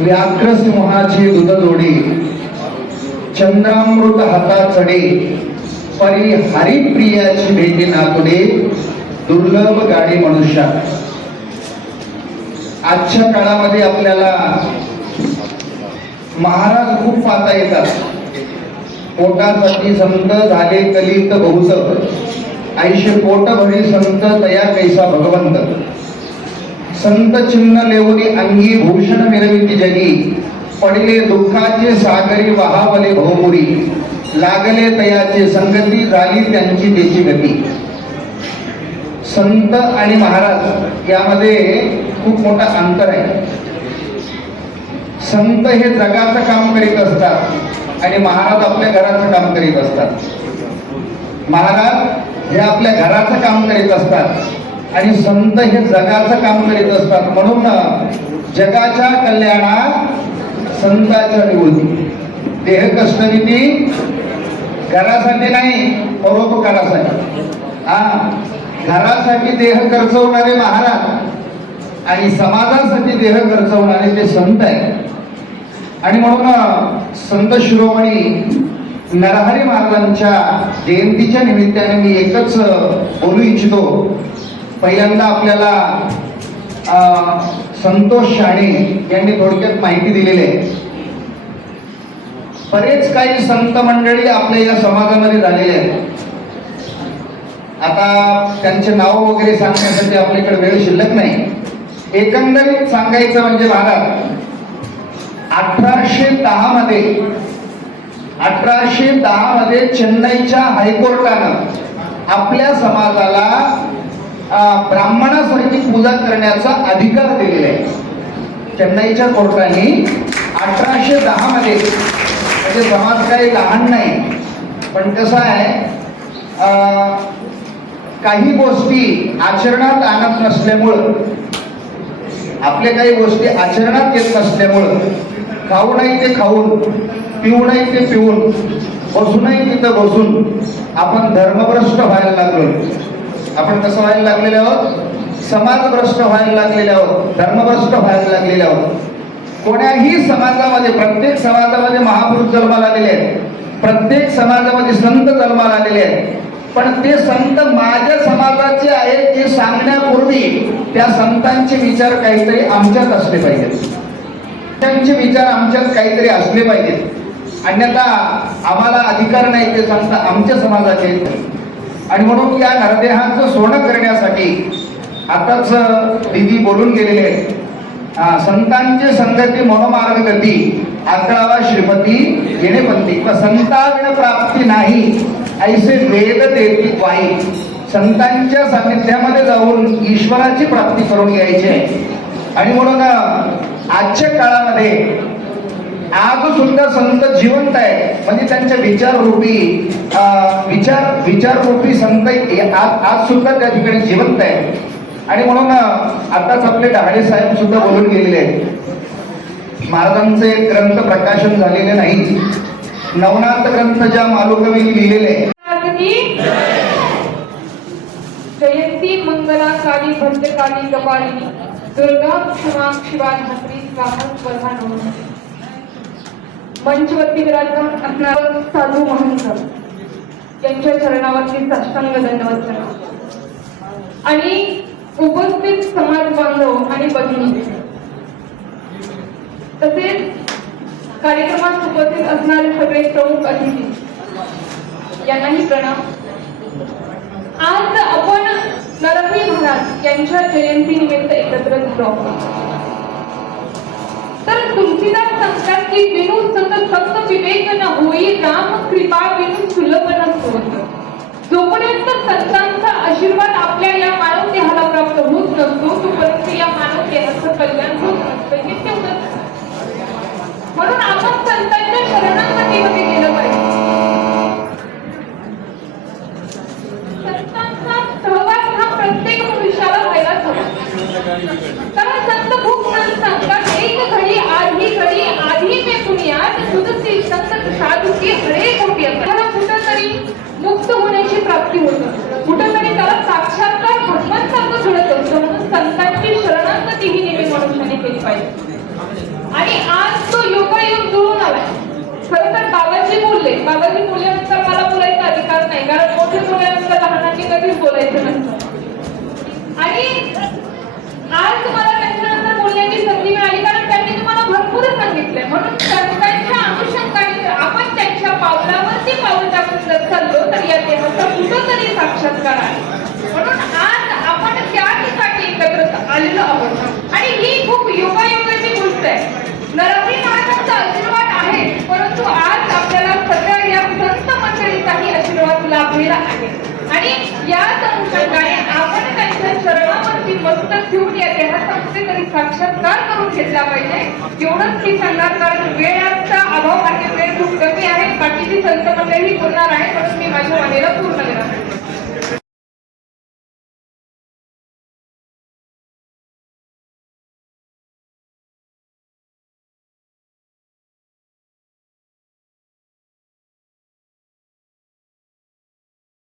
व्याघ्रसिंहाची दुधजोडी चंद्रामृत हाता चढे परी हरिप्रियाची भेटी नातुडे दुर्लभ गाडी मनुष्या. आजच्या काळामध्ये आपल्याला महाराज खूप पाहता येतात. पोटासाठी संत झाले कलित बहुत आईशे पोट भरी संत तया कैसा भगवंत. संत चिन्ह लेवरी अंगी भूषण मिरविती जगी पडले दुःखाचे सागरी वहावले बहुपुरी लागले तयाचे संगती झाली त्यांची त्याची गती. संत आणि महाराज यामध्ये खूप मोठा अंतर आहे. संत हे जगाचं काम करीत असतात आणि महाराज आपल्या घराचं काम करीत असतात. महाराज हे आपल्या घराचं काम करीत असतात आणि संत हे जगाचं काम करीत असतात. म्हणून जगाच्या कल्याणात संतांच्या निवृत्ती. देह कष्टनिधी घरासाठी नाही परोपकारासाठी. घरासाठी देह खर्चवणारे महाराज आणि समाजासाठी देह खर्चवणारे ते संत आहेत. आणि म्हणून संत शिरोमणी नरहरी महाराजांच्या जयंतीच्या निमित्ताने मी एकच बोलू इच्छितो. पहिल्यांदा आपल्याला संतोष शाणे यांनी थोडक्यात माहिती दिलेली आहे. बरेच काही संत मंडळी आपल्या या समाजामध्ये झालेले आहेत. आता त्यांचे नाव वगैरे सांगण्यासाठी आपल्याकडे वेळ शिल्लक नाही. एकंदरीत सांगायचं म्हणजे महाराज 1810 मध्ये चेन्नईच्या हायकोर्टानं आपल्या समाजाला ब्राह्मणासारखी पूजा करण्याचा अधिकार दिलेला आहे. चेन्नईच्या कोर्टाने 1810 मध्ये, म्हणजे समाज काही लहान नाही, पण कसं आहे काही गोष्टी आचरणात आणत नसल्यामुळं, आपल्या काही गोष्टी आचरणात येत नसल्यामुळं खाऊ नाही ते खाऊन, पिऊ नाही ते पिऊन, बसू नाही तिथं बसून आपण धर्मभ्रष्ट व्हायला लागलो. आपण कसं व्हायला लागलेले आहोत? समाजभ्रष्ट व्हायला लागलेले आहोत, धर्मभ्रष्ट व्हायला लागलेले आहोत. कोण्याही समाजामध्ये, प्रत्येक समाजामध्ये महापुरुष जन्माला आलेले आहेत, प्रत्येक समाजामध्ये संत जन्माला आलेले आहेत. पण ते संत माझ्या समाजाचे आहेत हे सांगण्यापूर्वी त्या संतांचे विचार काहीतरी आमच्यात असले पाहिजेत. त्यांचे विचार आमच्यात काहीतरी असले पाहिजेत, अन्यथा आम्हाला अधिकार नाही ते संत आमच्या समाजाचे आहेत. आणि म्हणून या नरदेहांचं सोनं करण्यासाठी आताच दिदी बोलून गेलेले आहेत. संतांची संगती मनोमार्ग गती 11वा श्रीमती येणे पंथी. संताविण प्राप्ती नाही ऐसे वेद देती वाई. संतांच्या सानिध्यामध्ये जाऊन ईश्वराची प्राप्ती करून घ्यायची आहे. आणि म्हणून आजच्या काळामध्ये आज सुद्धा संत जिवंत आहे, म्हणजे त्यांच्या विचाररूपी संत आज सुद्धा त्या ठिकाणी जिवंत आहे. आणि म्हणून आताच आपले डहाळे साहेब सुद्धा बोलून गेलेले आहेत. महाराजांचे ग्रंथ प्रकाशन झालेले नाही. नवनाथ ग्रंथ ज्या मालुकवींनी लिहिलेले आहे. जयंती मंगला काली भद्रकाली कपालिनी दुर्गा क्षमा शिवा धात्री स्वाहा स्वधा नमः. मंचवरती विराजमान असणारे साधू महंत यांच्या चरणावरती साष्टांग दंडवत करा. आणि उपस्थित समाज बांधव आणि भगिनी, तसेच कार्यक्रमात उपस्थित असणारे सगळे प्रमुख अतिथी यांनाही प्रणाम. आज आपण नरहरी महाराज यांच्या जयंतीनिमित्त एकत्र झालो आहोत. तर तुलसीदास सांगतात की विनु संत विवेक न होई राम कृपा विनु सुलभ न होत. जोपर्यंत संतांचा आशीर्वाद आपल्या या मानव देहाला प्राप्त होत नसतो तोपर्यंत या मानव देहाचं कल्याण होत नसतं. हे तेवढंच. म्हणून आपण संतांच्या शरणांमध्ये गेलं पाहिजे. संतांचा सहवास हा प्रत्येक मनुष्याला व्हायलाच हवा. कारण संत खूप सांगतात एक घडी आधी मे पुण्यात तुझी संत साधूची हरे कोटी असतात. कुठंतरी मुक्त होण्याची प्राप्ती होतं, कुठंतरी त्याला साक्षात्कार भगवंताचं घडत असतो. म्हणून संतांची शरणागती ही नेहमी मनुष्याने केली पाहिजे. आणि आज तो योगायोग जुळून आलाय. खरं तर बाबाजी बोलल्यानंतर मला बोलायचा अधिकार नाही, कारण मोठे बोलल्यानंतर लहानांनी कधीच बोलायचं नसतं. आणि आज तुम्हाला त्यांच्यानंतर बोलण्याची संधी मिळाली, कारण त्यांनी तुम्हाला भरपूर सांगितलंय. म्हणून त्यांच्या अनुषंगाने आपण त्यांच्या पावलावरती पाऊल टाकून जर चाललो तर या देहाचा कुठंतरी साक्षात्कार आहे. म्हणून आज आपण त्या ठिकाणी एकत्र आलेलो आहोत आणि ही खूप योगायोगाची गोष्ट आहे. नरहरी महाराजांचा आशीर्वाद आहे, परंतु आज आपल्याला सगळ्या या संत मंडळीचाही आशीर्वाद लाभलेला आहे. आणि याच अनुषंगाने आपण त्यांच्या चरणावरती मस्तक ठेवून या देहाचा कुठेतरी साक्षात्कार करून घेतला पाहिजे. एवढंच मी सांगणार, कारण वेळाचा अभाव आहे, वेळ खूप कमी आहे. बाकीची संत मंडळी बोलणार आहे, म्हणून मी माझ्या वाणीला पूर्ण करणार.